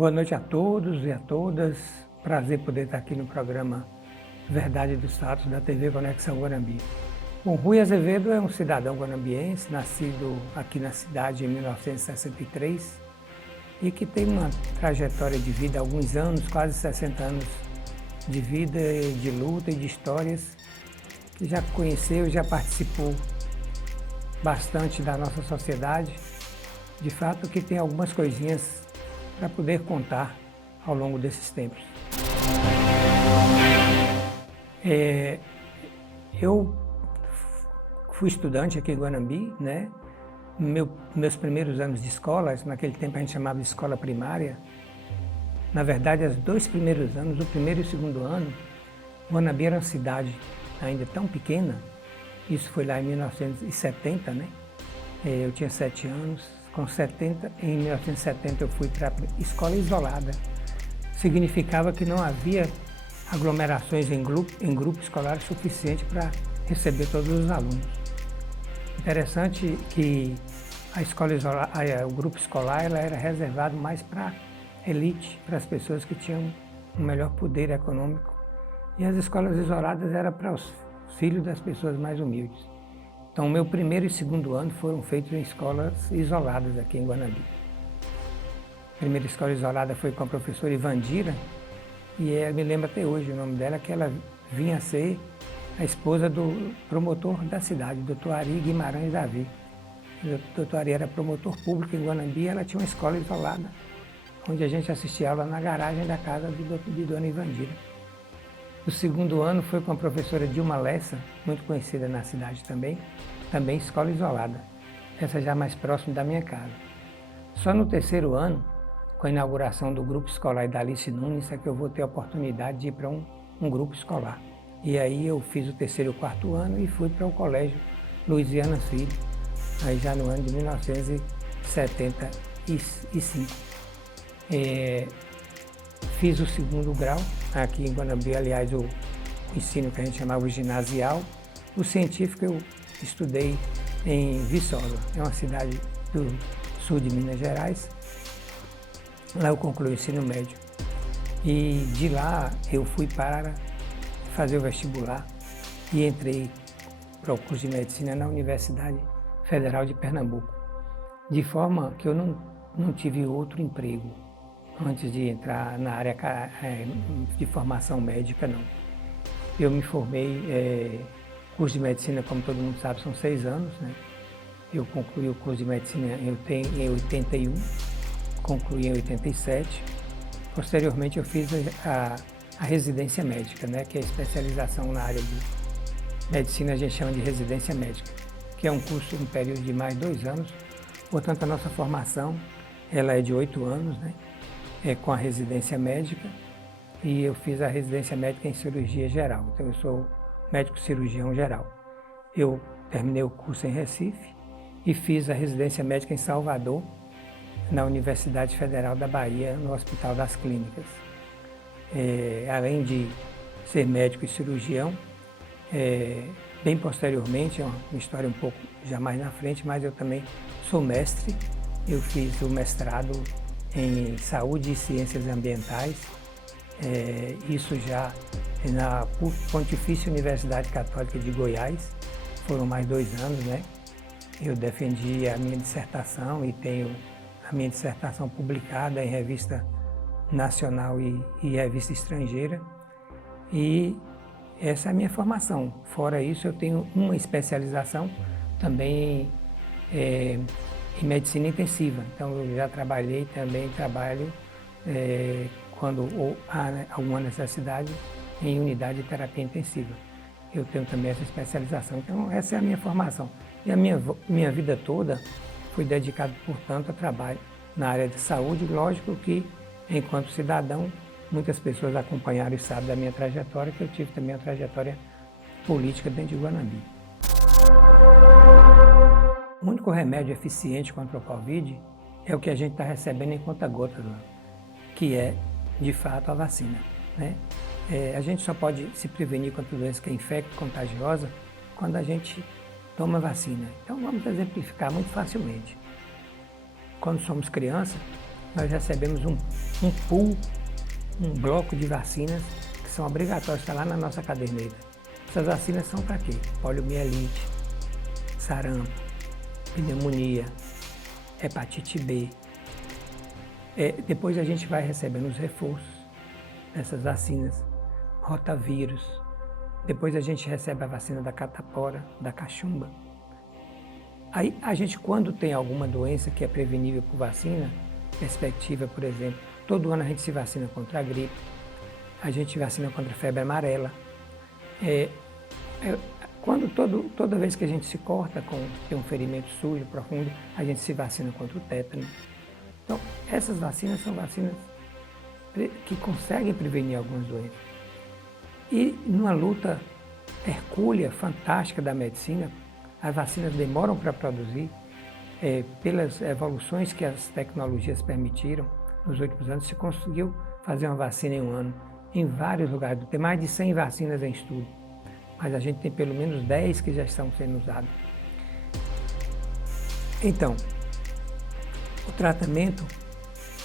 Boa noite a todos e a todas. Prazer poder estar aqui no programa Verdade dos Fatos da TV Conexão Guanambi. Bom, Rui Azevedo é um cidadão guanambiense, nascido aqui na cidade em 1963 e que tem uma trajetória de vida, alguns anos, quase 60 anos de vida, de luta e de histórias, que já conheceu e já participou bastante da nossa sociedade. De fato que tem algumas coisinhas para poder contar ao longo desses tempos. Eu fui estudante aqui em Guanambi, né? Meus primeiros anos de escola, naquele tempo a gente chamava de escola primária. Na verdade, os 2 primeiros anos, o primeiro e o segundo ano, Guanambi era uma cidade ainda tão pequena. Isso foi lá em 1970, né? Eu tinha 7 anos. Em 1970 eu fui para a escola isolada. Significava que não havia aglomerações em grupo escolar suficiente para receber todos os alunos. Interessante que o grupo escolar era reservado mais para elite, para as pessoas que tinham um melhor poder econômico. E as escolas isoladas eram para os filhos das pessoas mais humildes. Então, o meu primeiro e segundo ano foram feitos em escolas isoladas aqui em Guanambi. A primeira escola isolada foi com a professora Ivandira, e eu me lembro até hoje o nome dela, que ela vinha a ser a esposa do promotor da cidade, Dr. Ari Guimarães Davi. O Dr. Ari era promotor público em Guanambi, e ela tinha uma escola isolada, onde a gente assistia aula na garagem da casa de Dona Ivandira. O segundo ano foi com a professora Dilma Lessa, muito conhecida na cidade também escola isolada, essa já mais próximo da minha casa. Só no terceiro ano, com a inauguração do grupo escolar da Alice Nunes, é que eu vou ter a oportunidade de ir para um grupo escolar. E aí eu fiz o terceiro e o quarto ano e fui para o colégio Luiziana Filho, aí já no ano de 1975. Fiz o segundo grau aqui em Guanambi, aliás, o ensino que a gente chamava de ginasial. O científico eu estudei em Viçosa, é uma cidade do sul de Minas Gerais. Lá eu concluí o ensino médio. E de lá eu fui para fazer o vestibular e entrei para o curso de medicina na Universidade Federal de Pernambuco. De forma que eu não tive outro emprego antes de entrar na área de formação médica, não. Eu me formei, curso de medicina, como todo mundo sabe, são 6 anos, né? Eu concluí o curso de medicina em 81, concluí em 87. Posteriormente eu fiz a residência médica, né? Que é a especialização na área de medicina, a gente chama de residência médica, que é um curso, um período de mais 2 anos. Portanto, a nossa formação, ela é de 8 anos, né? Com a residência médica, e eu fiz a residência médica em cirurgia geral, então eu sou médico cirurgião geral. Eu terminei o curso em Recife e fiz a residência médica em Salvador, na Universidade Federal da Bahia, no Hospital das Clínicas. Além de ser médico e cirurgião, bem posteriormente, é uma história um pouco já mais na frente, mas eu também sou mestre. Eu fiz o mestrado em Saúde e Ciências Ambientais, isso já na Pontifícia Universidade Católica de Goiás, foram mais 2 anos, né? Eu defendi a minha dissertação e tenho a minha dissertação publicada em revista nacional e revista estrangeira, e essa é a minha formação. Fora isso, eu tenho uma especialização também em medicina intensiva, então eu já trabalhei, também trabalho quando há alguma necessidade em unidade de terapia intensiva. Eu tenho também essa especialização, então essa é a minha formação. E a minha vida toda foi dedicada, portanto, a trabalho na área de saúde. Lógico que, enquanto cidadão, muitas pessoas acompanharam e sabem da minha trajetória, que eu tive também a trajetória política dentro de Guanambi. O único remédio eficiente contra o Covid é o que a gente está recebendo em conta-gotas, que é, de fato, a vacina, né? A gente só pode se prevenir contra doença que é infecto, contagiosa, quando a gente toma vacina. Então, vamos exemplificar muito facilmente. Quando somos crianças, nós recebemos um pool, um bloco de vacinas que são obrigatórias, está lá na nossa caderneta. Essas vacinas são para quê? Poliomielite, sarampo, pneumonia, hepatite B. Depois a gente vai recebendo os reforços dessas vacinas, rotavírus. Depois a gente recebe a vacina da catapora, da cachumba. Aí a gente, quando tem alguma doença que é prevenível por vacina, perspectiva, por exemplo, todo ano a gente se vacina contra a gripe, a gente vacina contra a febre amarela. Toda vez que a gente se corta tem um ferimento sujo, profundo, a gente se vacina contra o tétano. Então, essas vacinas são vacinas que conseguem prevenir algumas doenças. E numa luta hercúlea, fantástica da medicina, as vacinas demoram para produzir, pelas evoluções que as tecnologias permitiram. Nos últimos anos se conseguiu fazer uma vacina em um ano, em vários lugares. Tem mais de 100 vacinas em estudo, mas a gente tem pelo menos 10 que já estão sendo usadas. Então, o tratamento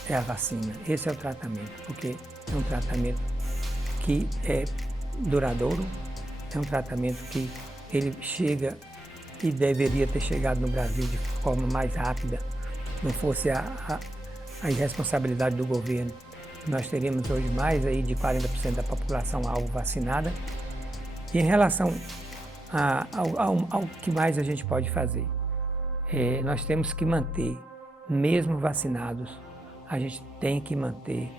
é a vacina. Esse é o tratamento, porque é um tratamento que é duradouro, é um tratamento que ele chega e deveria ter chegado no Brasil de forma mais rápida. Não fosse a irresponsabilidade do governo, nós teríamos hoje mais aí de 40% da população alvo vacinada. E em relação ao que mais a gente pode fazer, nós temos que manter, mesmo vacinados, a gente tem que manter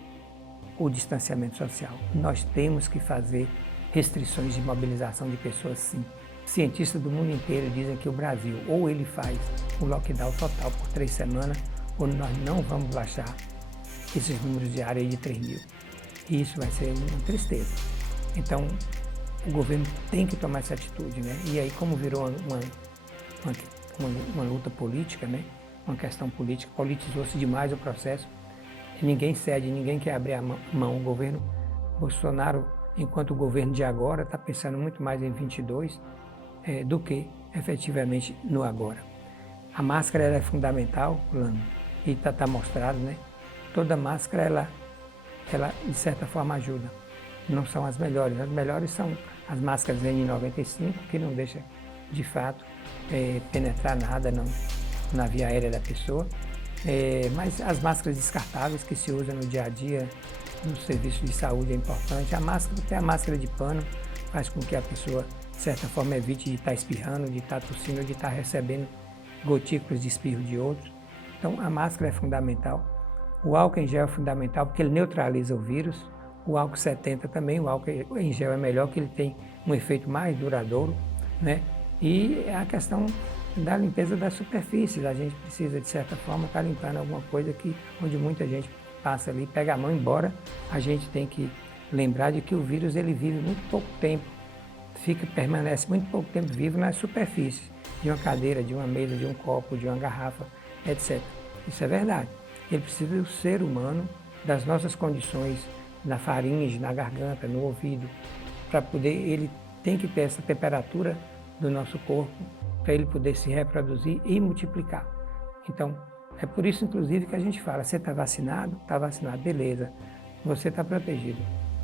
o distanciamento social. Nós temos que fazer restrições de mobilização de pessoas, sim. Cientistas do mundo inteiro dizem que o Brasil, ou ele faz um lockdown total por 3 semanas, ou nós não vamos baixar esses números diários aí de 3 mil. E isso vai ser uma tristeza. Então, o governo tem que tomar essa atitude, né? E aí, como virou uma luta política, né? Uma questão política, politizou-se demais o processo, e ninguém cede, ninguém quer abrir a mão. O governo Bolsonaro, enquanto o governo de agora, está pensando muito mais em 22 do que efetivamente no agora. A máscara é fundamental, Lano, e está mostrado, né? Toda máscara, ela de certa forma ajuda. Não são as melhores são as máscaras N95, que não deixa de fato penetrar nada na via aérea da pessoa, mas as máscaras descartáveis que se usam no dia a dia, no serviço de saúde é importante. Até a máscara de pano faz com que a pessoa, de certa forma, evite de estar espirrando, de estar tossindo, de estar recebendo gotículas de espirro de outros. Então, a máscara é fundamental. O álcool em gel é fundamental porque ele neutraliza o vírus. O álcool 70 também, o álcool em gel é melhor, que ele tem um efeito mais duradouro, né? E a questão da limpeza das superfícies. A gente precisa, de certa forma, estar limpando alguma coisa onde muita gente passa ali, pega a mão, embora a gente tem que lembrar de que o vírus ele vive muito pouco tempo, permanece muito pouco tempo vivo nas superfícies de uma cadeira, de uma mesa, de um copo, de uma garrafa, etc. Isso é verdade. Ele precisa do ser humano, das nossas condições, na faringe, na garganta, no ouvido, para poder, ele tem que ter essa temperatura do nosso corpo, para ele poder se reproduzir e multiplicar. Então, é por isso, inclusive, que a gente fala, você está vacinado, beleza, você está protegido,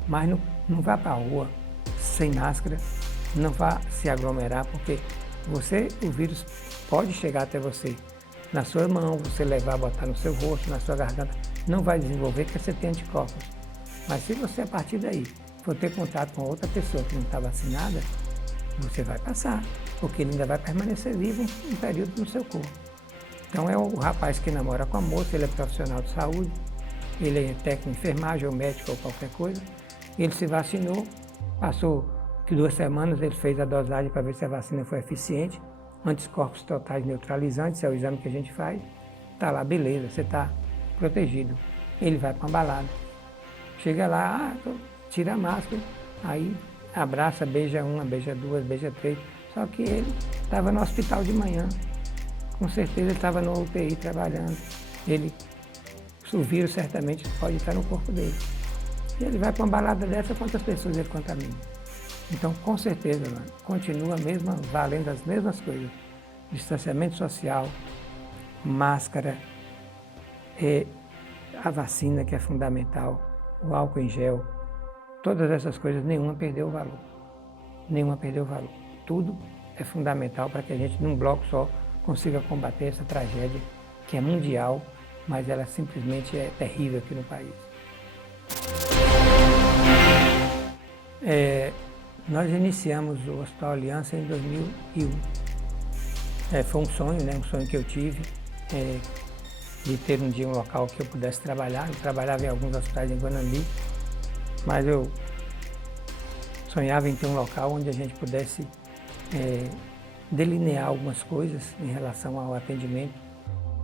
mas não vá para a rua sem máscara, não vá se aglomerar, porque o vírus pode chegar até você na sua mão, você levar, botar no seu rosto, na sua garganta, não vai desenvolver porque você tem anticorpos. Mas se você, a partir daí, for ter contato com outra pessoa que não está vacinada, você vai passar, porque ele ainda vai permanecer vivo um período no seu corpo. Então é o rapaz que namora com a moça, ele é profissional de saúde, ele é técnico de enfermagem ou médico ou qualquer coisa, ele se vacinou, passou 2 semanas, ele fez a dosagem para ver se a vacina foi eficiente, anticorpos totais neutralizantes, é o exame que a gente faz, está lá, beleza, você está protegido. Ele vai para uma balada, chega lá, tira a máscara, aí abraça, beija uma, beija duas, beija três, só que ele estava no hospital de manhã, com certeza ele estava no UTI trabalhando, o vírus certamente pode estar no corpo dele. E ele vai para uma balada dessa, quantas pessoas ele contamina? Então, com certeza, mano, continua mesmo valendo as mesmas coisas. Distanciamento social, máscara, a vacina, que é fundamental, o álcool em gel, todas essas coisas, nenhuma perdeu o valor. Nenhuma perdeu o valor. Tudo é fundamental para que a gente, num bloco só, consiga combater essa tragédia que é mundial, mas ela simplesmente é terrível aqui no país. Nós iniciamos o Hospital Aliança em 2001. Foi um sonho, né? Um sonho que eu tive, de ter um dia um local que eu pudesse trabalhar. Eu trabalhava em alguns hospitais em Guanambi, mas eu sonhava em ter um local onde a gente pudesse delinear algumas coisas em relação ao atendimento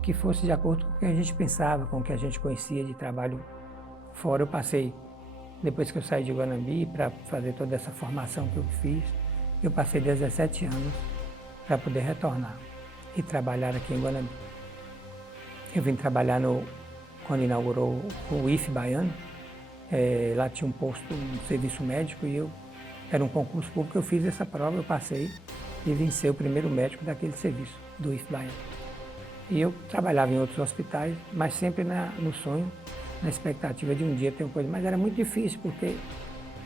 que fosse de acordo com o que a gente pensava, com o que a gente conhecia de trabalho fora. Eu passei, depois que eu saí de Guanambi, para fazer toda essa formação que eu fiz, eu passei 17 anos para poder retornar e trabalhar aqui em Guanambi. Eu vim trabalhar quando inaugurou o IFE Baiano, lá tinha um posto, um serviço médico, e era um concurso público, eu fiz essa prova, eu passei e vim ser o primeiro médico daquele serviço, do IFE Baiano. E eu trabalhava em outros hospitais, mas sempre no sonho, na expectativa de um dia ter uma coisa. Mas era muito difícil, porque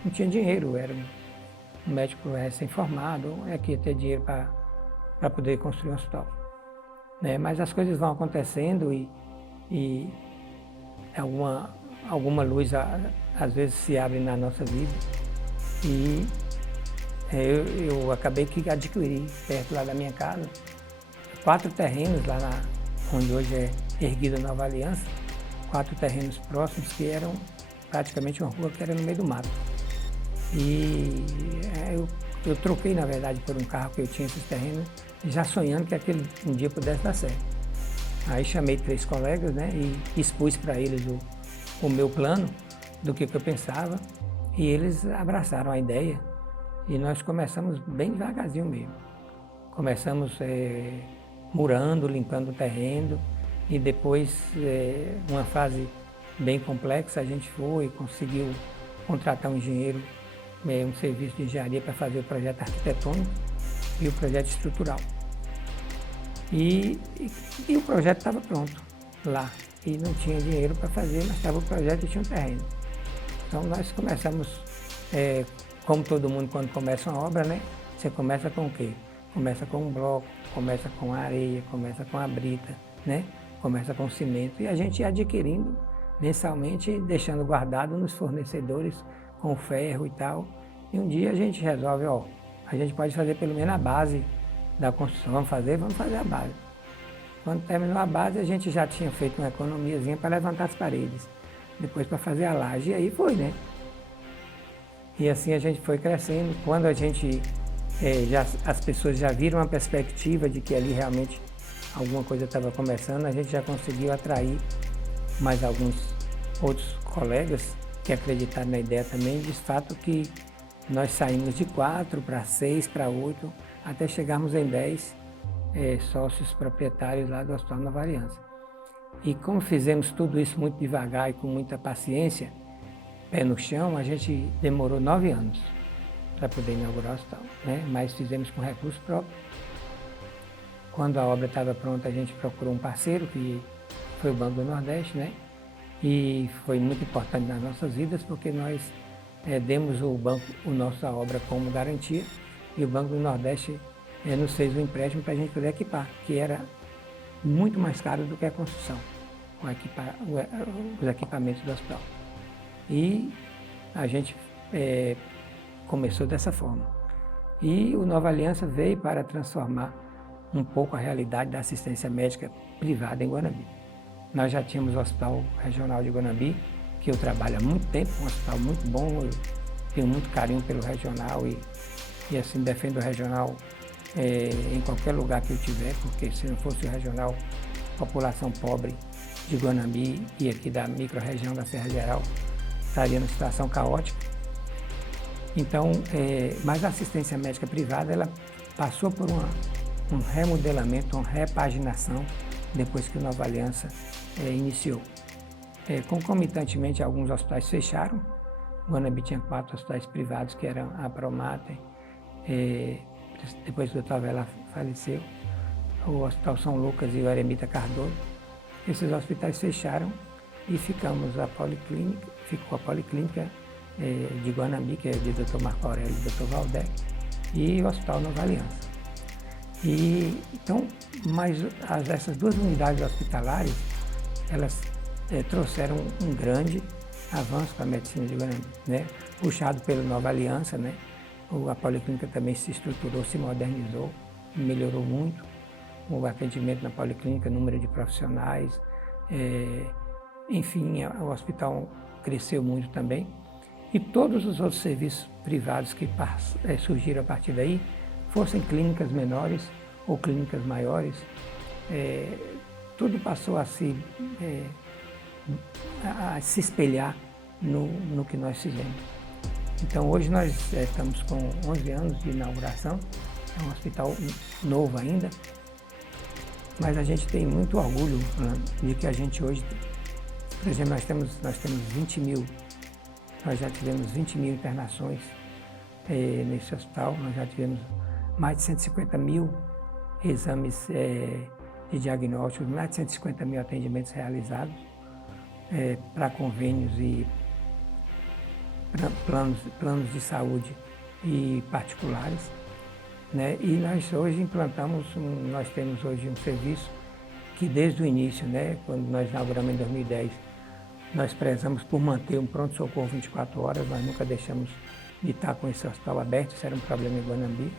não tinha dinheiro, era um médico recém-formado, que ia ter dinheiro para poder construir um hospital. Né? Mas as coisas vão acontecendo e alguma luz às vezes se abre na nossa vida. E eu acabei que adquiri, perto lá da minha casa, 4 terrenos lá onde hoje é erguida Nova Aliança, 4 terrenos próximos que eram praticamente uma rua que era no meio do mato. E eu troquei, na verdade, por um carro que eu tinha esses terrenos, já sonhando que aquele um dia pudesse dar certo. Aí chamei 3 colegas, né, e expus para eles o meu plano, do que eu pensava, e eles abraçaram a ideia, e nós começamos bem devagarzinho mesmo. Começamos murando, limpando o terreno, e depois, uma fase bem complexa, a gente conseguiu contratar um engenheiro, um serviço de engenharia para fazer o projeto arquitetônico e o projeto estrutural. E o projeto estava pronto lá, e não tinha dinheiro para fazer, mas estava o projeto e tinha um terreno. Então nós começamos, como todo mundo quando começa uma obra, né? Você começa com o quê? Começa com um bloco, começa com a areia, começa com a brita, né? Começa com cimento, e a gente ia adquirindo mensalmente, deixando guardado nos fornecedores com o ferro e tal. E um dia a gente resolve, a gente pode fazer pelo menos a base da construção, vamos fazer a base. Quando terminou a base, a gente já tinha feito uma economiazinha para levantar as paredes, depois para fazer a laje, e aí foi, né? E assim a gente foi crescendo. Quando a gente, as pessoas já viram a perspectiva de que ali realmente alguma coisa estava começando, a gente já conseguiu atrair mais alguns outros colegas que acreditaram na ideia também, de fato que nós saímos de 4 para 6, para 8, até chegarmos em 10 sócios proprietários lá do Hospital Nova Aliança. E como fizemos tudo isso muito devagar e com muita paciência, pé no chão, a gente demorou 9 anos para poder inaugurar o hospital, né? Mas fizemos com recurso próprio. Quando a obra estava pronta, a gente procurou um parceiro, que foi o Banco do Nordeste, né? E foi muito importante nas nossas vidas, porque nós demos a nossa obra como garantia, e o Banco do Nordeste nos fez um empréstimo para a gente poder equipar, que era muito mais caro do que a construção, os equipamentos do hospital. E a gente começou dessa forma. E o Nova Aliança veio para transformar um pouco a realidade da assistência médica privada em Guanambi. Nós já tínhamos o Hospital Regional de Guanambi, que eu trabalho há muito tempo, um hospital muito bom, eu tenho muito carinho pelo regional e assim defendo o regional em qualquer lugar que eu tiver, porque se não fosse o regional, a população pobre de Guanambi e aqui da micro-região da Serra Geral estaria numa situação caótica. Então, mas a assistência médica privada, ela passou por um remodelamento, uma repaginação, depois que o Nova Aliança iniciou. Concomitantemente, alguns hospitais fecharam. Guanambi tinha 4 hospitais privados, que eram a Promater, depois que o Dr. Vela faleceu, o Hospital São Lucas e o Eremita Cardoso. Esses hospitais fecharam e ficou a Policlínica de Guanambi, que é de Dr. Marco Aurélio e Dr. Valdec, e o Hospital Nova Aliança. Então, mas essas duas unidades hospitalares, elas trouxeram um grande avanço para a medicina de Guanambi, né? Puxado pela Nova Aliança, né? A Policlínica também se estruturou, se modernizou, melhorou muito o atendimento na Policlínica, número de profissionais, enfim, o hospital cresceu muito também. E todos os outros serviços privados que surgiram a partir daí, fossem clínicas menores ou clínicas maiores, tudo passou a se espelhar no que nós fizemos. Então hoje nós estamos com 11 anos de inauguração, é um hospital novo ainda, mas a gente tem muito orgulho de que a gente hoje, por exemplo, nós temos 20 mil, nós já tivemos 20 mil internações nesse hospital, nós já tivemos mais de 150 mil exames de diagnóstico, mais de 150 mil atendimentos realizados para convênios e planos de saúde e particulares, né? E nós hoje nós temos hoje um serviço que desde o início, né, quando nós inauguramos em 2010, nós prezamos por manter um pronto-socorro 24 horas, nós nunca deixamos de estar com esse hospital aberto, isso era um problema em Guanambi.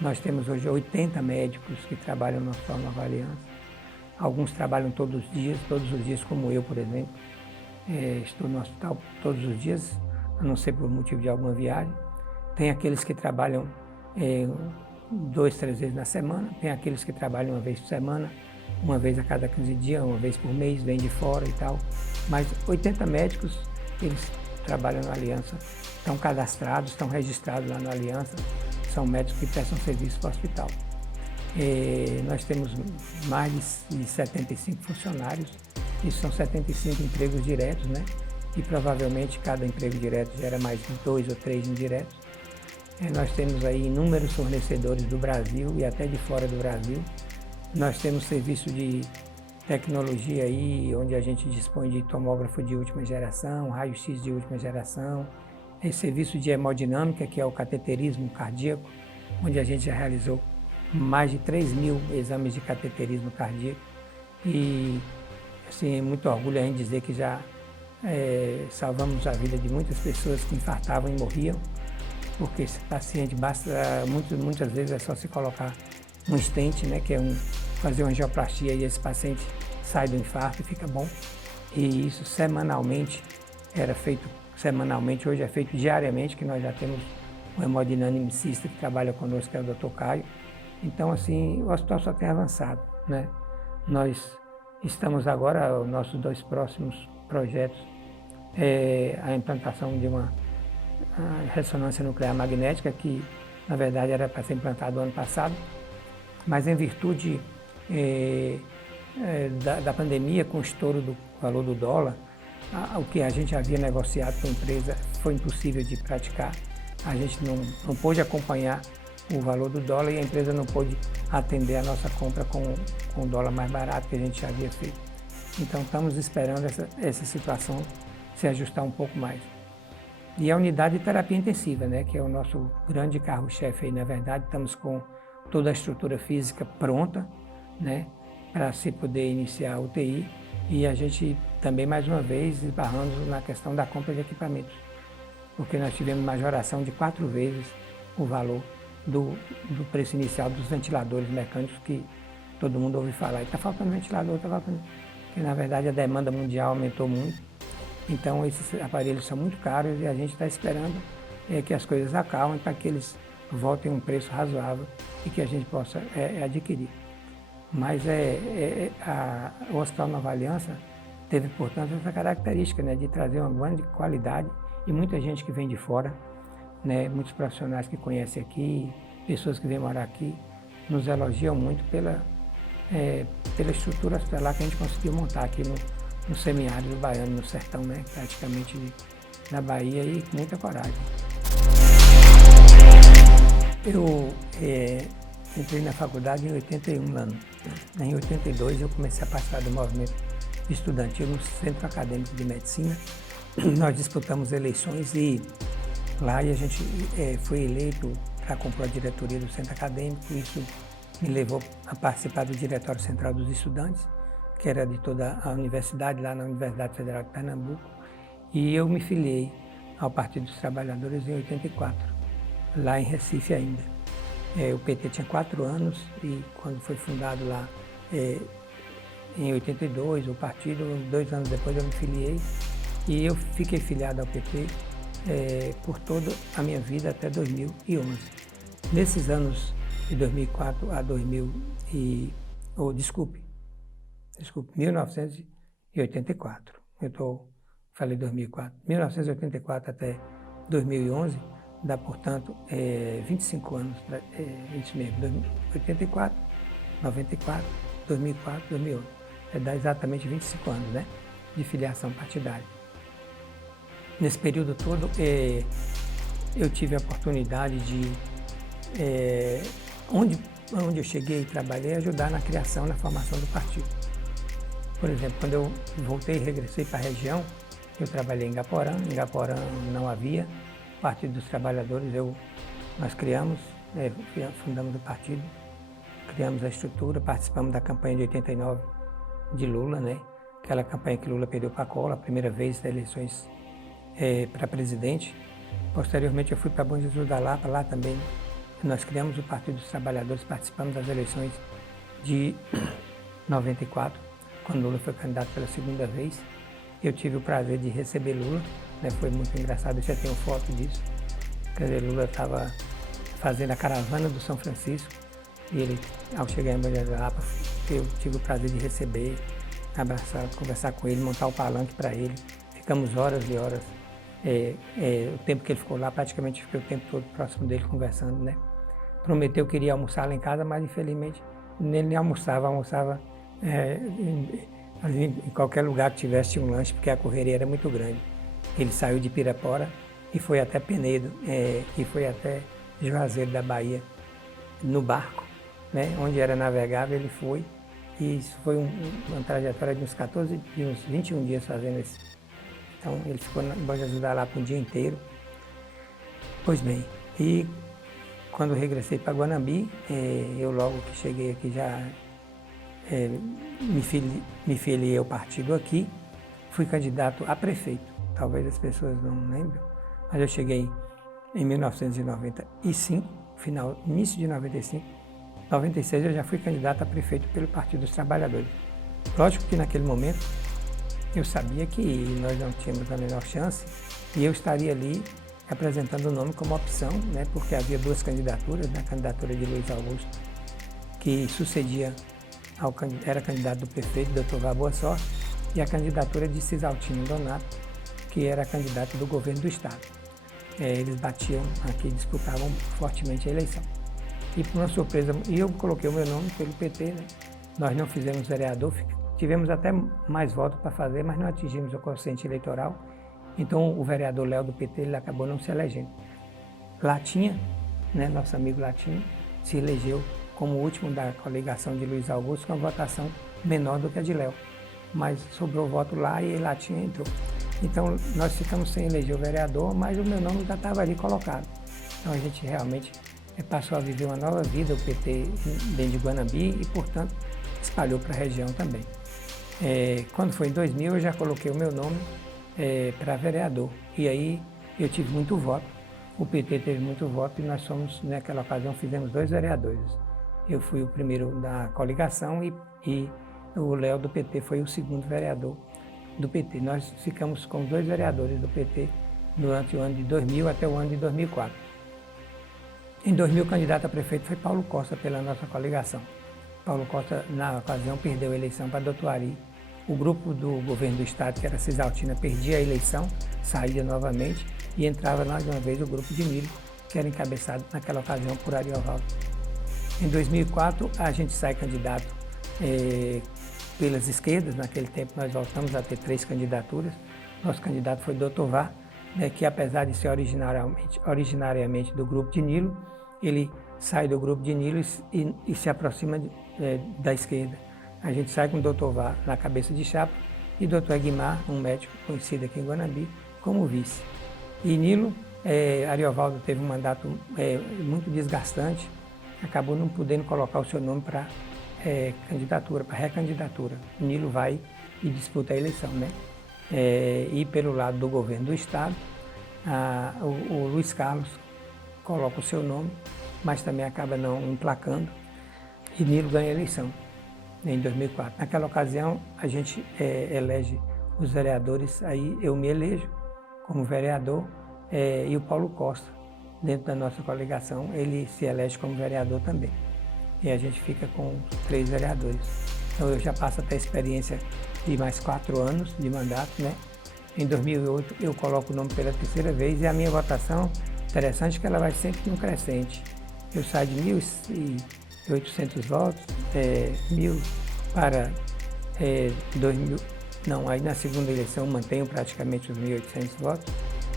Nós temos hoje 80 médicos que trabalham no Hospital Nova Aliança. Alguns trabalham todos os dias, como eu, por exemplo. Estou no hospital todos os dias, a não ser por motivo de alguma viagem. Tem aqueles que trabalham 2, 3 vezes na semana, tem aqueles que trabalham uma vez por semana, uma vez a cada 15 dias, uma vez por mês, vêm de fora e tal. Mas 80 médicos, eles trabalham na Aliança, estão cadastrados, estão registrados lá na Aliança, são médicos que prestam serviço para o hospital. Nós temos mais de 75 funcionários, isso são 75 empregos diretos, né? E provavelmente cada emprego direto gera mais de 2 ou 3 indiretos. Nós temos aí inúmeros fornecedores do Brasil e até de fora do Brasil. Nós temos serviço de tecnologia aí, onde a gente dispõe de tomógrafo de última geração, raio-x de última geração, serviço de hemodinâmica, que é o cateterismo cardíaco, onde a gente já realizou mais de 3 mil exames de cateterismo cardíaco. E, assim, é muito orgulho a gente dizer que já salvamos a vida de muitas pessoas que infartavam e morriam, porque esse paciente muitas vezes é só se colocar um stent, né, que é fazer uma angioplastia e esse paciente sai do infarto e fica bom. E isso semanalmente, era feito semanalmente, hoje é feito diariamente, que nós já temos um hemodinamicista que trabalha conosco, que é o Dr. Caio. Então, assim, o hospital só tem avançado, né? Nós estamos agora, os nossos 2 próximos projetos, a implantação de uma ressonância nuclear magnética, que na verdade era para ser implantado ano passado, mas em virtude da pandemia, com o estouro do valor do dólar, o que a gente havia negociado com a empresa foi impossível de praticar. A gente não pôde acompanhar o valor do dólar e a empresa não pôde atender a nossa compra com o dólar mais barato que a gente já havia feito. Então estamos esperando essa situação se ajustar um pouco mais. E a unidade de terapia intensiva, né, que é o nosso grande carro-chefe aí, na verdade, estamos com toda a estrutura física pronta, né, para se poder iniciar a UTI, e a gente também, mais uma vez, esbarrando na questão da compra de equipamentos, porque nós tivemos majoração de 4 vezes o valor do preço inicial dos ventiladores mecânicos, que todo mundo ouve falar, e está faltando ventilador, está faltando, porque na verdade a demanda mundial aumentou muito, então esses aparelhos são muito caros e a gente está esperando que as coisas acalmem para que eles voltem a um preço razoável e que a gente possa adquirir. Mas o Hospital Nova Aliança teve, portanto, essa característica, né, de trazer uma grande qualidade e muita gente que vem de fora, né, muitos profissionais que conhecem aqui, pessoas que vêm morar aqui, nos elogiam muito pela estrutura hospitalar que a gente conseguiu montar aqui no semiárido baiano, no sertão, né, praticamente na Bahia, e com muita coragem. Eu entrei na faculdade em 81 anos. Em 82 eu comecei a participar do movimento estudantil no Centro Acadêmico de Medicina. Nós disputamos eleições e lá a gente foi eleito para compor a diretoria do Centro Acadêmico. Isso me levou a participar do Diretório Central dos Estudantes, que era de toda a universidade, lá na Universidade Federal de Pernambuco. E eu me filiei ao Partido dos Trabalhadores em 84, lá em Recife ainda. O PT tinha 4 anos e quando foi fundado lá em 82, o partido, 2 anos depois eu me filiei e eu fiquei filiado ao PT por toda a minha vida até 2011. Nesses anos de 2004 a 1984. Falei 2004. 1984 até 2011, dá, portanto, 25 anos, isso mesmo, 84, 94, 2004, 2011. Dá exatamente 25 anos, né, de filiação partidária. Nesse período todo, eu tive a oportunidade de, onde eu cheguei e trabalhei, ajudar na criação, na formação do partido. Por exemplo, quando eu voltei e regressei para a região, eu trabalhei em Gaporã não havia Partido dos Trabalhadores, nós criamos, fundamos o partido, criamos a estrutura, participamos da campanha de 89 de Lula, né? Aquela campanha que Lula perdeu para Collor, a primeira vez das eleições para presidente. Posteriormente eu fui para Bom Jesus da Lapa, lá também nós criamos o Partido dos Trabalhadores, participamos das eleições de 94, quando Lula foi candidato pela segunda vez. Eu tive o prazer de receber Lula, né? Foi muito engraçado, eu já tenho foto disso. Quer dizer, Lula estava fazendo a caravana do São Francisco e ele, ao chegar em Bom Jesus da Lapa, eu tive o prazer de receber, abraçar, conversar com ele, montar o palanque para ele. Ficamos horas e horas. O tempo que ele ficou lá, praticamente fiquei o tempo todo próximo dele conversando, né? Prometeu que iria almoçar lá em casa, mas infelizmente ele nem almoçava em qualquer lugar que tivesse um lanche, porque a correria era muito grande. Ele saiu de Pirapora e foi até Penedo, e foi até Juazeiro da Bahia, no barco, né? Onde era navegável, ele foi. E isso foi uma trajetória de uns 21 dias fazendo isso. Então ele ficou em Bom Jesus da Lapa um dia inteiro. Pois bem, e quando regressei para Guanambi, eu logo que cheguei aqui já me filiei ao partido aqui, fui candidato a prefeito. Talvez as pessoas não lembram, mas eu cheguei em 1995, início de 95, 96 eu já fui candidato a prefeito pelo Partido dos Trabalhadores. Lógico que naquele momento eu sabia que nós não tínhamos a menor chance e eu estaria ali apresentando o nome como opção, né, porque havia 2 candidaturas, né, a candidatura de Luiz Augusto, que sucedia era candidato do prefeito, Dr. Vá Boa Sorte, e a candidatura de Cisaltino Donato, que era candidato do governo do estado. Eles batiam aqui, disputavam fortemente a eleição. E por uma surpresa, eu coloquei o meu nome pelo PT, né? Nós não fizemos vereador, tivemos até mais votos para fazer, mas não atingimos o quociente eleitoral. Então o vereador Léo do PT, ele acabou não se elegendo. Latinha, né, nosso amigo Latinha, se elegeu como o último da coligação de Luiz Augusto, com uma votação menor do que a de Léo. Mas sobrou voto lá e Latinha entrou. Então nós ficamos sem eleger o vereador, mas o meu nome já estava ali colocado. Então a gente realmente passou a viver uma nova vida, o PT dentro de Guanambi, e portanto espalhou para a região também. Quando foi em 2000 eu já coloquei o meu nome para vereador, e aí eu tive muito voto, o PT teve muito voto e nós fomos, naquela ocasião, fizemos 2 vereadores. Eu fui o primeiro da coligação e o Léo do PT foi o segundo vereador do PT. Nós ficamos com os 2 vereadores do PT durante o ano de 2000 até o ano de 2004. Em 2000, o candidato a prefeito foi Paulo Costa, pela nossa coligação. Paulo Costa, na ocasião, perdeu a eleição para Dr. Ari. O grupo do governo do estado, que era Cisaltina, perdia a eleição, saía novamente e entrava mais uma vez o grupo de Nilo, que era encabeçado naquela ocasião por Ariovaldo. Em 2004, a gente sai candidato pelas esquerdas. Naquele tempo, nós voltamos a ter 3 candidaturas. Nosso candidato foi Dr. Vá, né, que apesar de ser originariamente do grupo de Nilo, ele sai do grupo de Nilo e se aproxima da esquerda. A gente sai com o Dr. Vá na cabeça de chapa e Dr. Aguimar, um médico conhecido aqui em Guanambi, como vice. E Nilo, Ariovaldo teve um mandato muito desgastante, acabou não podendo colocar o seu nome para candidatura, para recandidatura. Nilo vai e disputa a eleição, né? E pelo lado do governo do estado, o Luiz Carlos coloca o seu nome, mas também acaba não emplacando, e Nilo ganha a eleição em 2004. Naquela ocasião, a gente elege os vereadores, aí eu me elejo como vereador, e o Paulo Costa, dentro da nossa coligação, ele se elege como vereador também. E a gente fica com 3 vereadores. Então eu já passo até a experiência de mais 4 anos de mandato, né? Em 2008 eu coloco o nome pela 3ª vez e a minha votação, interessante que ela vai sempre num crescente. Eu saio de 1.800 votos, 1.000 para 2.000, não, aí na segunda eleição mantenho praticamente os 1.800 votos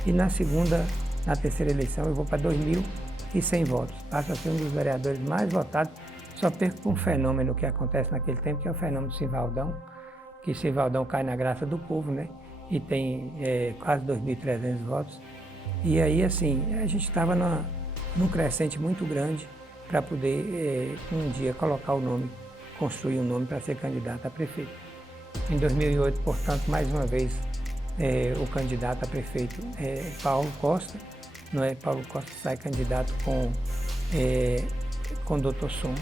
e na 3ª eleição eu vou para 2.100 votos. Passo a ser um dos vereadores mais votados, só perco com um fenômeno que acontece naquele tempo, que é o fenômeno de Simvaldão, que Simvaldão cai na graça do povo, né? E tem quase 2.300 votos. E aí, assim, a gente estava num crescente muito grande para poder, um dia, colocar o nome, construir um nome para ser candidato a prefeito. Em 2008, portanto, mais uma vez, o candidato a prefeito é Paulo Costa. Não é? Paulo Costa sai candidato com o Dr. Som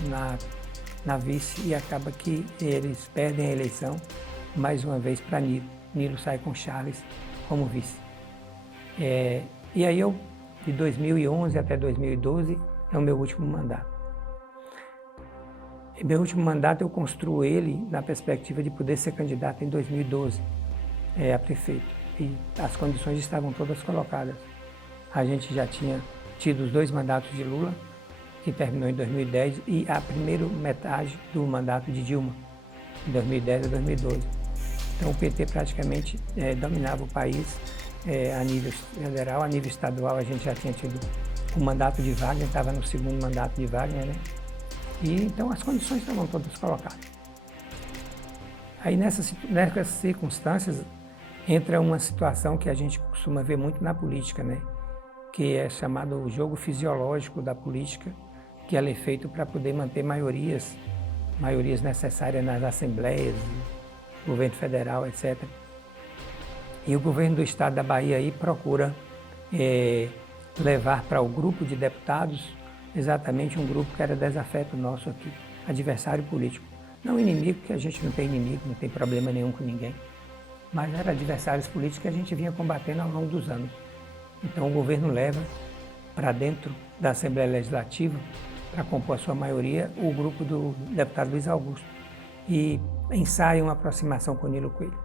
na vice e acaba que eles perdem a eleição mais uma vez para Nilo. Nilo sai com Charles como vice. E aí de 2011 até 2012, é o meu último mandato. Meu último mandato eu construo ele na perspectiva de poder ser candidato em 2012 a prefeito. E as condições estavam todas colocadas. A gente já tinha tido os 2 mandatos de Lula, que terminou em 2010, e a primeira metade do mandato de Dilma, de 2010 a 2012. Então o PT praticamente dominava o país a nível federal, a nível estadual a gente já tinha tido o mandato de Wagner, estava no 2º mandato de Wagner, né? E então as condições estavam todas colocadas. Aí nessas circunstâncias entra uma situação que a gente costuma ver muito na política, né? Que é chamado o jogo fisiológico da política, que ela é feito para poder manter maiorias necessárias nas assembleias, governo federal, etc. E o governo do estado da Bahia aí procura levar para o grupo de deputados exatamente um grupo que era desafeto nosso aqui, adversário político. Não inimigo, porque a gente não tem inimigo, não tem problema nenhum com ninguém, mas eram adversários políticos que a gente vinha combatendo ao longo dos anos. Então o governo leva para dentro da Assembleia Legislativa, para compor a sua maioria, o grupo do deputado Luiz Augusto. E ensaia uma aproximação com Nilo Coelho.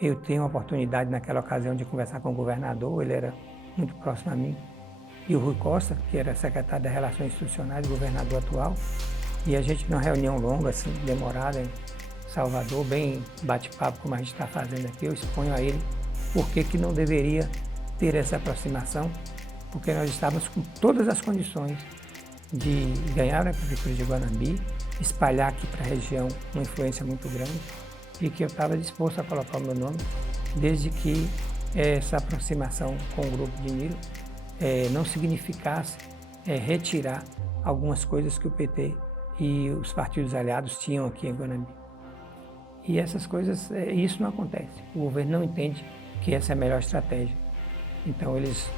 Eu tenho a oportunidade naquela ocasião de conversar com o governador, ele era muito próximo a mim, e o Rui Costa, que era secretário das Relações Institucionais do governador atual, e a gente numa reunião longa, assim, demorada, em Salvador, bem bate-papo como a gente está fazendo aqui, eu exponho a ele por que não deveria ter essa aproximação, porque nós estávamos com todas as condições de ganhar a Prefeitura de Guanambi, espalhar aqui para a região uma influência muito grande e que eu estava disposto a colocar o meu nome, desde que essa aproximação com o grupo de Nilo não significasse retirar algumas coisas que o PT e os partidos aliados tinham aqui em Guanambi. E essas coisas, isso não acontece. O governo não entende que essa é a melhor estratégia. Então eles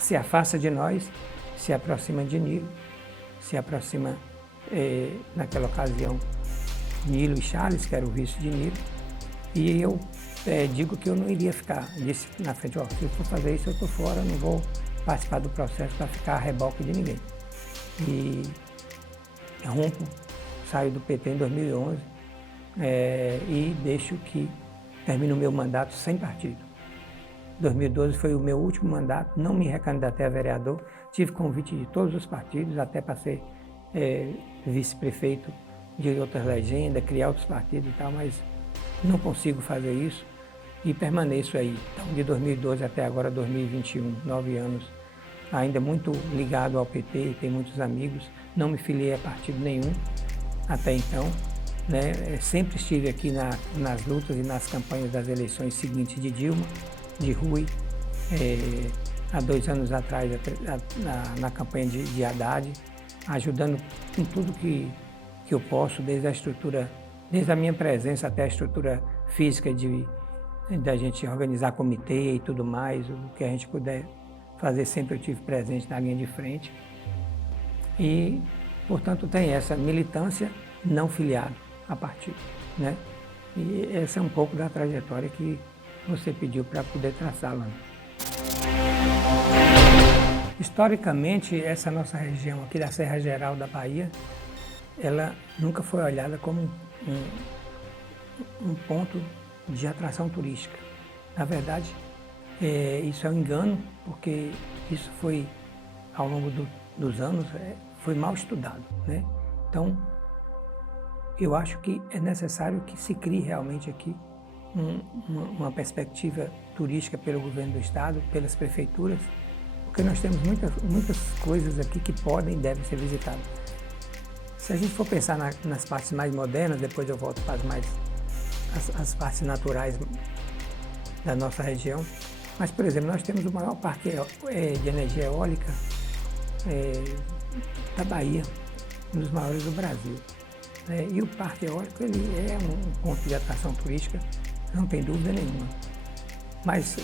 se afastam de nós, se aproximam de Nilo, se aproxima naquela ocasião Nilo e Charles, que era o vice de Nilo, e eu digo que eu não iria ficar, disse na frente, se eu for fazer isso eu estou fora, não vou participar do processo para ficar a reboque de ninguém. E rompo, saio do PT em 2011 e deixo que termine o meu mandato sem partido. 2012 foi o meu último mandato, não me recandidatei a vereador, tive convite de todos os partidos, até para ser vice-prefeito de outras legendas, criar outros partidos e tal, mas não consigo fazer isso e permaneço aí. Então, de 2012 até agora, 2021, 9 anos, ainda muito ligado ao PT, tenho muitos amigos, não me filiei a partido nenhum até então né? Sempre estive aqui nas lutas e nas campanhas das eleições seguintes de Dilma, de Rui, há 2 anos atrás na campanha de Haddad, ajudando em tudo que eu posso, desde a estrutura, desde a minha presença até a estrutura física da gente organizar comitê e tudo mais, o que a gente puder fazer, sempre eu tive presente na linha de frente. E, portanto, tem essa militância não filiado a partido, né? E essa é um pouco da trajetória que você pediu para poder traçá-la. Historicamente, essa nossa região aqui da Serra Geral da Bahia, ela nunca foi olhada como um ponto de atração turística. Na verdade, isso é um engano, porque isso foi, ao longo dos anos, foi mal estudado, né? Então, eu acho que é necessário que se crie realmente aqui uma perspectiva turística pelo governo do estado, pelas prefeituras, porque nós temos muitas coisas aqui que podem e devem ser visitadas. Se a gente for pensar nas partes mais modernas, depois eu volto para as partes naturais da nossa região, mas, por exemplo, nós temos o maior parque de energia eólica da Bahia, um dos maiores do Brasil. E o parque eólico ele é um ponto de atração turística, não tem dúvida nenhuma. Mas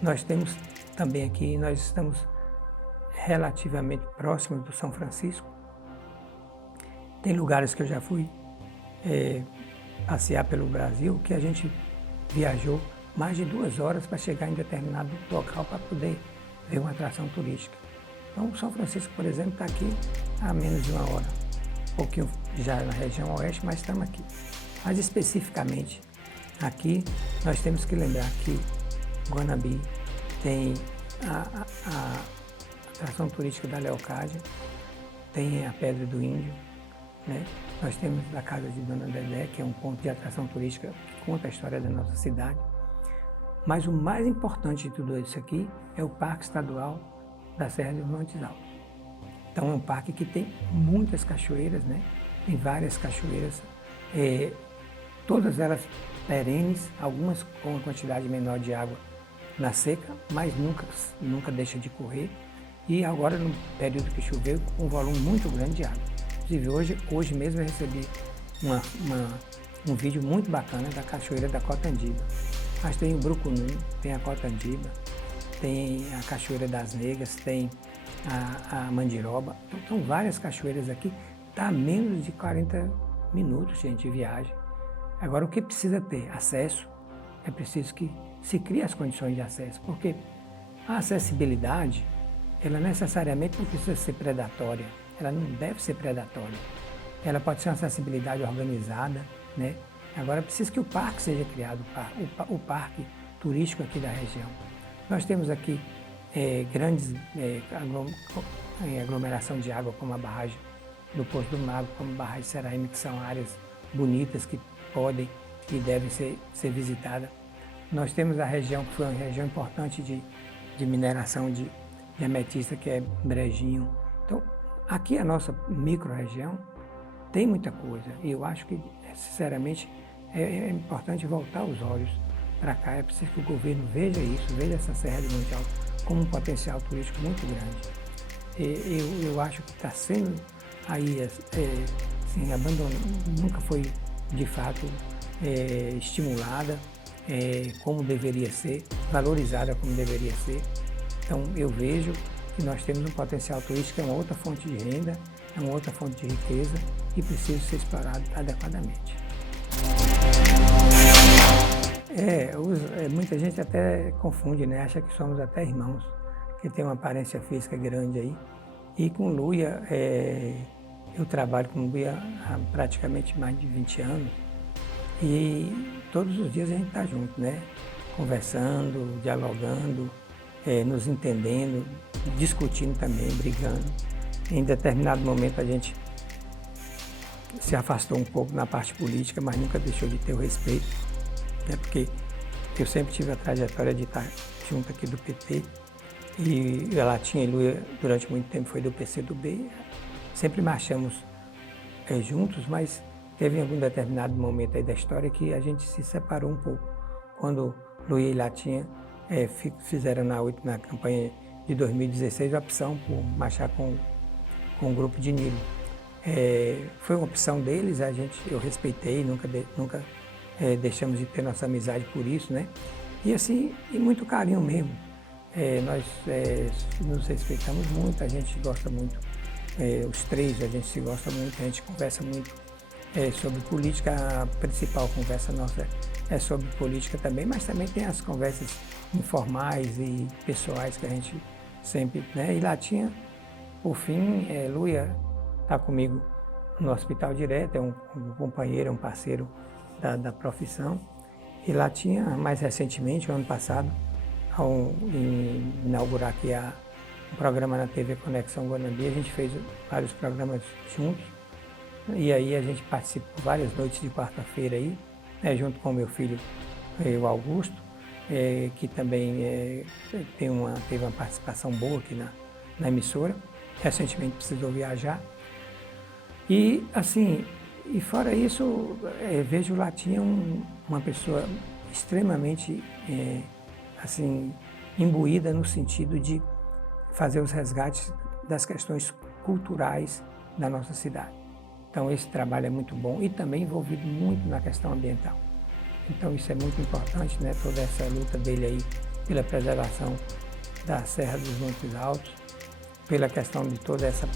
nós temos também aqui, nós estamos relativamente próximos do São Francisco. Tem lugares que eu já fui passear pelo Brasil, que a gente viajou mais de 2 horas para chegar em determinado local para poder ver uma atração turística. Então, o São Francisco, por exemplo, está aqui a menos de 1 hora. Um pouquinho já na região oeste, mas estamos aqui. Mais especificamente, aqui nós temos que lembrar que Guanabi tem a atração turística da Leocádia, tem a Pedra do Índio, né? Nós temos a Casa de Dona Dedé, que é um ponto de atração turística que conta a história da nossa cidade. Mas o mais importante de tudo isso aqui é o Parque Estadual da Serra dos Montes Altos. Então é um parque que tem muitas cachoeiras, né? Tem várias cachoeiras, todas elas perenes, algumas com uma quantidade menor de água na seca, mas nunca deixa de correr. E agora, no período que choveu, com um volume muito grande de água. Inclusive, hoje mesmo eu recebi um vídeo muito bacana da Cachoeira da Cotandiba. Mas tem o Brucunum, tem a Cotandiba, tem a Cachoeira das Negras, tem a Mandiroba. Então, são várias cachoeiras aqui, está a menos de 40 minutos, gente, de viagem. Agora, o que precisa ter? Acesso. É preciso que se crie as condições de acesso, porque a acessibilidade, ela necessariamente não precisa ser predatória, ela não deve ser predatória. Ela pode ser uma acessibilidade organizada, né? Agora, precisa que o parque seja criado, o parque turístico aqui da região. Nós temos aqui grandes aglomeração de água, como a barragem do Poço do Mago, como a barragem de Seraíme, que são áreas bonitas que podem e devem ser visitadas. Nós temos a região, que foi uma região importante de mineração de ametista, que é Brejinho. Então, aqui a nossa micro-região tem muita coisa. E eu acho que, sinceramente, é importante voltar os olhos para cá. É preciso que o governo veja isso, veja essa Serra de Monte Alto como um potencial turístico muito grande. Eu acho que está sendo aí assim, abandonado, nunca foi de fato estimulada como deveria ser, valorizada como deveria ser. Então eu vejo que nós temos um potencial turístico, é uma outra fonte de renda, é uma outra fonte de riqueza e precisa ser explorado adequadamente. Muita gente até confunde, né? Acha que somos até irmãos, que tem uma aparência física grande aí. E com Luia, eu trabalho com Luia há praticamente mais de 20 anos e todos os dias a gente está junto, né? Conversando, dialogando, nos entendendo, discutindo também, brigando. Em determinado momento a gente se afastou um pouco na parte política, mas nunca deixou de ter o respeito, né? Porque eu sempre tive a trajetória de estar junto aqui do PT e a Latinha e Luia durante muito tempo foi do PCdoB. Sempre marchamos juntos, mas teve algum determinado momento aí da história que a gente se separou um pouco, quando Luia e Latinha fizeram na campanha de 2016 a opção por marchar com o grupo de Nilo. Foi uma opção deles, eu respeitei, nunca deixamos de ter nossa amizade por isso, né? E assim, e muito carinho mesmo. Nós nos respeitamos muito, a gente gosta muito, os três, a gente se gosta muito, a gente conversa muito sobre política. A principal conversa nossa é sobre política também, mas também tem as conversas informais e pessoais que a gente sempre, né? E Latinha, por fim, Luia está comigo no hospital direto, é um companheiro, é um parceiro da profissão. E Latinha, mais recentemente, no ano passado, ao inaugurar aqui um programa na TV Conexão Guanambi, a gente fez vários programas juntos. E aí a gente participou várias noites de quarta-feira aí, né, junto com o meu filho, o Augusto, que também teve uma participação boa aqui na emissora. Recentemente precisou viajar. E assim, e fora isso, vejo o Latinha uma pessoa extremamente assim, imbuída no sentido de fazer os resgates das questões culturais da nossa cidade. Então esse trabalho é muito bom e também envolvido muito na questão ambiental. Então isso é muito importante, né? Toda essa luta dele aí pela preservação da Serra dos Montes Altos, pela questão de toda essa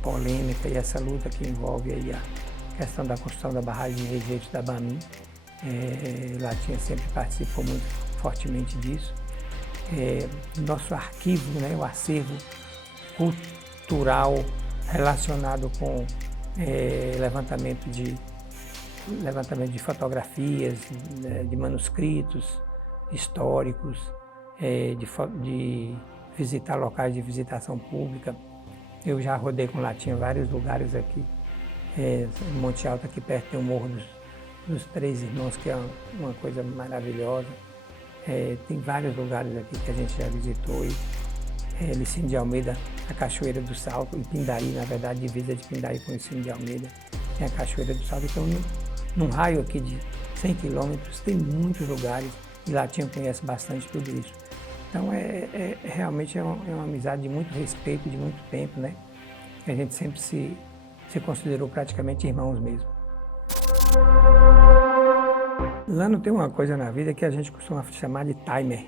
polêmica e essa luta que envolve aí a questão da construção da barragem de rejeitos da Bamin. Latinha sempre participou muito fortemente disso. Nosso arquivo, né, o acervo cultural relacionado com levantamento de fotografias, de manuscritos históricos, de visitar locais de visitação pública. Eu já rodei com Latinha vários lugares aqui. Monte Alto, aqui perto, tem o Morro dos Três Irmãos, que é uma coisa maravilhosa. Tem vários lugares aqui que a gente já visitou. Licínio de Almeida, a Cachoeira do Salto, e Pindaí, na verdade, divisa de Pindaí com Licínio de Almeida, tem a Cachoeira do Salto. Então, num raio aqui de 100 quilômetros, tem muitos lugares, e Latinha conhece bastante tudo isso. Então, realmente é uma amizade de muito respeito, de muito tempo, né? A gente sempre se considerou praticamente irmãos mesmo. Lano tem uma coisa na vida que a gente costuma chamar de timer.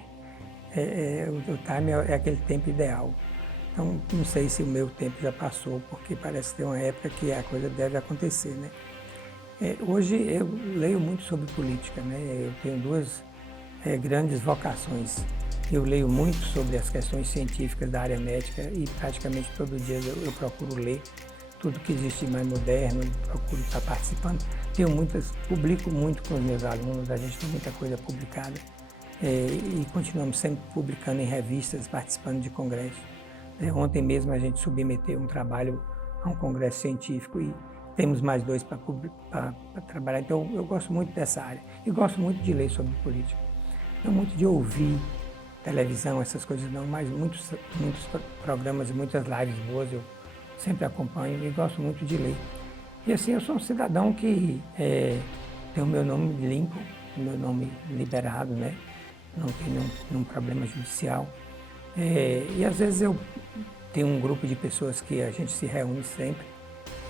O timer é aquele tempo ideal. Então, não sei se o meu tempo já passou, porque parece ter uma época que a coisa deve acontecer, né? Hoje eu leio muito sobre política, né? Eu tenho duas grandes vocações. Eu leio muito sobre as questões científicas da área médica e praticamente todo dia eu procuro ler tudo que existe mais moderno, procuro estar participando. Publico muito com os meus alunos, a gente tem muita coisa publicada e continuamos sempre publicando em revistas, participando de congressos. Ontem mesmo a gente submeteu um trabalho a um congresso científico e temos mais 2 para trabalhar. Então eu gosto muito dessa área e gosto muito de ler sobre política. Não muito de ouvir televisão, essas coisas não, mas muitos programas e muitas lives boas eu sempre acompanho e gosto muito de ler. E assim, eu sou um cidadão que tem o meu nome limpo, o meu nome liberado, né? Não tem nenhum problema judicial. E às vezes eu tenho um grupo de pessoas que a gente se reúne sempre.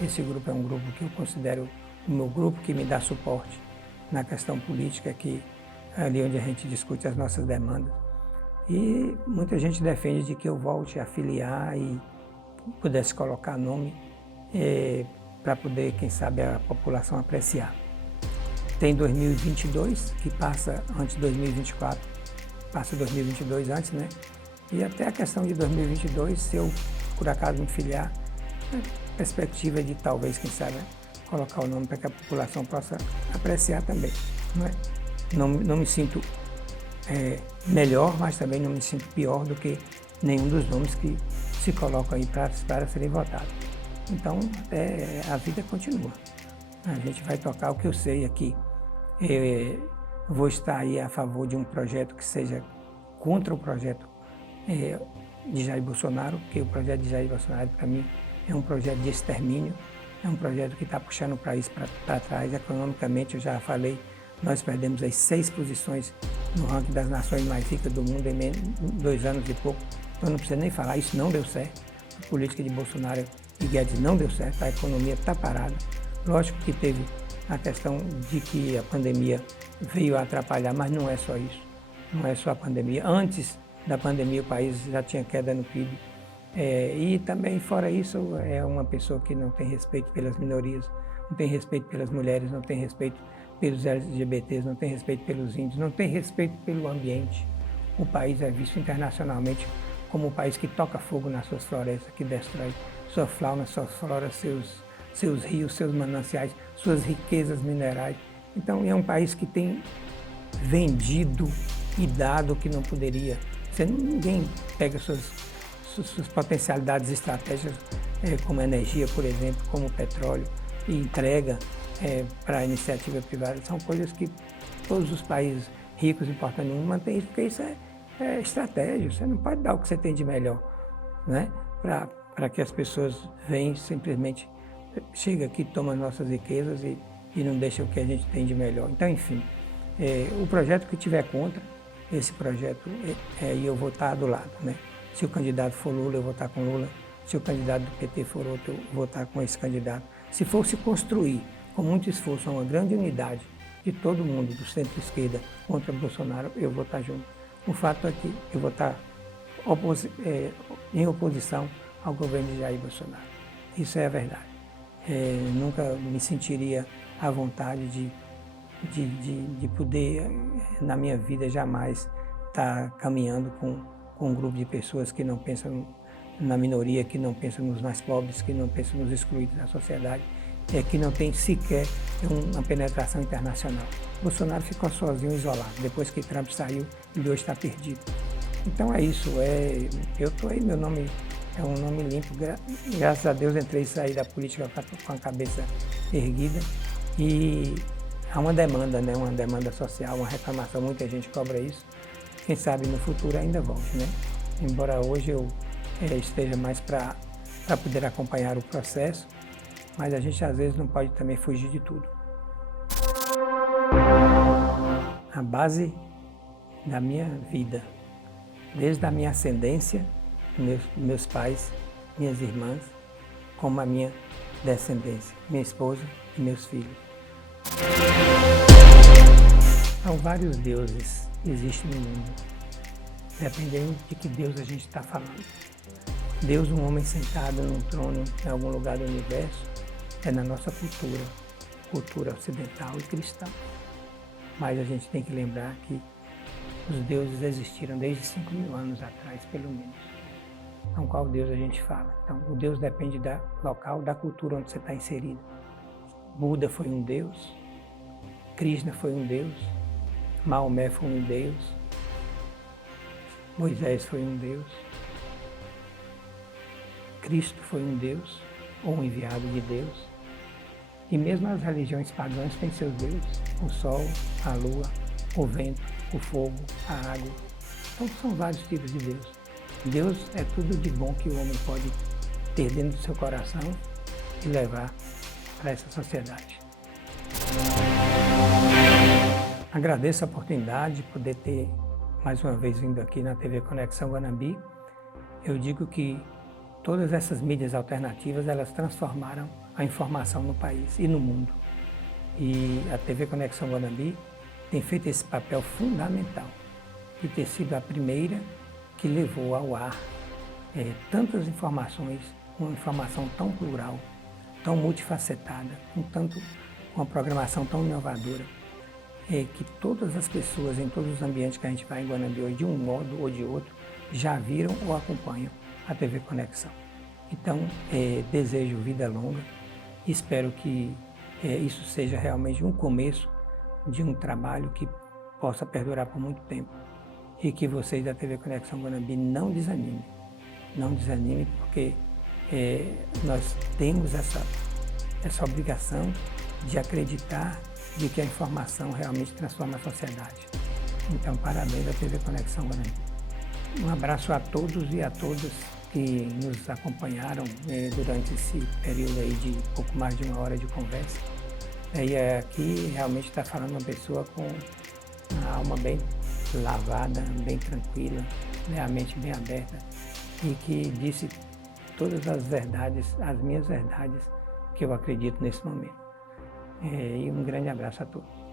Esse grupo é um grupo que eu considero o meu grupo que me dá suporte na questão política, que é ali onde a gente discute as nossas demandas. E muita gente defende de que eu volte a filiar e pudesse colocar nome para poder, quem sabe, a população apreciar. Tem 2022, que passa antes de 2024, passa 2022 antes, né? E até a questão de 2022, se eu, por acaso, me filiar, a perspectiva de talvez, quem sabe, colocar o nome para que a população possa apreciar também, não é? Não me sinto melhor, mas também não me sinto pior do que nenhum dos nomes que se colocam aí para serem votados. Então, a vida continua. A gente vai tocar. O que eu sei aqui. Vou estar aí a favor de um projeto que seja contra o projeto de Jair Bolsonaro, porque o projeto de Jair Bolsonaro, para mim, é um projeto de extermínio. é um projeto que está puxando o país para trás. Economicamente, eu já falei, nós perdemos as 6 posições no ranking das nações mais ricas do mundo em 2 anos e pouco. Então não precisa nem falar, isso não deu certo. A política de Bolsonaro e Guedes não deu certo, a economia está parada. Lógico que teve a questão de que a pandemia veio a atrapalhar, mas não é só isso, não é só a pandemia. Antes da pandemia o país já tinha queda no PIB. E também, fora isso, é uma pessoa que não tem respeito pelas minorias, não tem respeito pelas mulheres, não tem respeito pelos LGBTs, não tem respeito pelos índios, não tem respeito pelo ambiente. O país é visto internacionalmente como um país que toca fogo nas suas florestas, que destrói sua fauna, sua flora, seus rios, seus mananciais, suas riquezas minerais. Então é um país que tem vendido e dado o que não poderia. Ninguém pega suas potencialidades estratégicas, como energia, por exemplo, como petróleo, e entrega para a iniciativa privada. São coisas que todos os países ricos e importantes no mundo mantêm isso, porque isso é estratégia. Você não pode dar o que você tem de melhor, né? Para que as pessoas venham simplesmente, chega aqui, toma nossas riquezas e não deixa o que a gente tem de melhor. Então, enfim, o projeto que tiver contra, esse projeto, eu vou estar do lado, né? Se o candidato for Lula, eu vou estar com Lula. Se o candidato do PT for outro, eu vou estar com esse candidato. Se for se construir com muito esforço uma grande unidade de todo mundo, do centro-esquerda, contra Bolsonaro, eu vou estar junto. O fato é que eu vou estar em oposição ao governo de Jair Bolsonaro. Isso é a verdade. Nunca me sentiria à vontade de poder, na minha vida, jamais estar caminhando com um grupo de pessoas que não pensam na minoria, que não pensam nos mais pobres, que não pensam nos excluídos da sociedade, que não tem sequer uma penetração internacional. Bolsonaro ficou sozinho, isolado, depois que Trump saiu, ele hoje está perdido. Então é isso, eu estou aí, meu nome é um nome limpo, graças a Deus entrei e saí da política com a cabeça erguida, e há uma demanda, né, uma demanda social, uma reclamação, muita gente cobra isso. Quem sabe no futuro ainda volte, né? Embora hoje eu esteja mais para poder acompanhar o processo, mas a gente às vezes não pode também fugir de tudo. A base da minha vida, desde a minha ascendência, meus pais, minhas irmãs, como a minha descendência, minha esposa e meus filhos. São vários deuses que existem no mundo, dependendo de que Deus a gente está falando. Deus, um homem sentado num trono em algum lugar do universo, é na nossa cultura ocidental e cristã. Mas a gente tem que lembrar que os deuses existiram desde 5.000 anos atrás, pelo menos. Então, qual Deus a gente fala? Então, o Deus depende do local, da cultura onde você está inserido. Buda foi um Deus, Krishna foi um Deus, Maomé foi um Deus, Moisés foi um Deus, Cristo foi um Deus, ou um enviado de Deus. E mesmo as religiões pagãs têm seus deuses, o sol, a lua, o vento, o fogo, a água. Então são vários tipos de Deus. Deus é tudo de bom que o homem pode ter dentro do seu coração e levar para essa sociedade. Agradeço a oportunidade de poder ter mais uma vez vindo aqui na TV Conexão Guanambi. Eu digo que todas essas mídias alternativas, elas transformaram a informação no país e no mundo. E a TV Conexão Guanambi tem feito esse papel fundamental de ter sido a primeira que levou ao ar tantas informações, uma informação tão plural, tão multifacetada, com uma programação tão inovadora, que todas as pessoas em todos os ambientes que a gente vai em Guanambi hoje, de um modo ou de outro, já viram ou acompanham a TV Conexão. Então, desejo vida longa e espero que isso seja realmente um começo de um trabalho que possa perdurar por muito tempo e que vocês da TV Conexão Guanambi não desanimem. Não desanimem, porque nós temos essa obrigação de acreditar de que a informação realmente transforma a sociedade. Então, parabéns à TV Conexão Guanambi. Um abraço a todos e a todas que nos acompanharam durante esse período aí de pouco mais de 1 hora de conversa. E aqui realmente está falando uma pessoa com uma alma bem lavada, bem tranquila, a mente bem aberta, e que disse todas as verdades, as minhas verdades, que eu acredito nesse momento. E um grande abraço a todos.